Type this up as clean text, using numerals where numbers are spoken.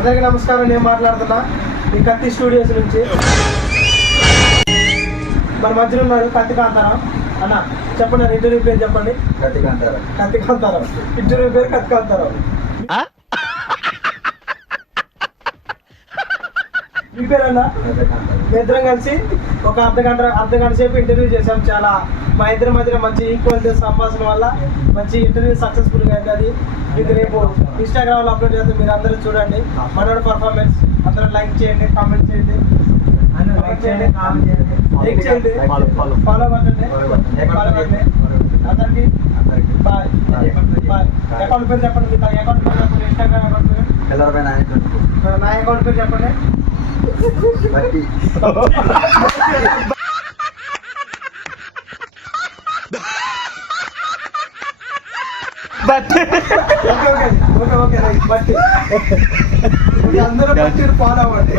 అందరికీ నమస్కారం. నేను మాట్లాడుతున్నా ఈ కత్తి స్టూడియోస్ నుంచి. మన మధ్యలో ఉన్నారు కత్తి కాంతారావు అన్న. చెప్పండి అన్న, ఇంటర్వ్యూ పేరు చెప్పండి. కత్తి కాంతారావు. ఇంటర్వ్యూ పేరు కత్తి కాంతారావు. మీ పేరు అన్న? మీ ఇద్దరం కలిసి ఒక అర్ధ గంట సేపు ఇంటర్వ్యూ చేసాం. చాలా మా ఇద్దరి మధ్యన మంచి ఈక్వల్ సంభాషణ వల్ల మంచి ఇంటర్వ్యూ సక్సెస్ఫుల్గా అయింది. అది మీకు రేపు ఇన్స్టాగ్రామ్లో అప్లోడ్ చేస్తే మీరు అందరూ చూడండి మనోడి పర్ఫార్మెన్స్. అందరూ లైక్ చేయండి, కామెంట్ చేయండి, ఫాలో కొట్టండి. అందరికీ బాయ్ బాయ్. అకౌంట్ పేరు చెప్పండి. మీ అకౌంట్ పేరు చెప్పండి. ఇన్స్టాగ్రామ్ అకౌంట్ పేరు. నా అకౌంట్ పేరు చెప్పండి. ఓకే అందరూ ఫాలో అవ్వండి.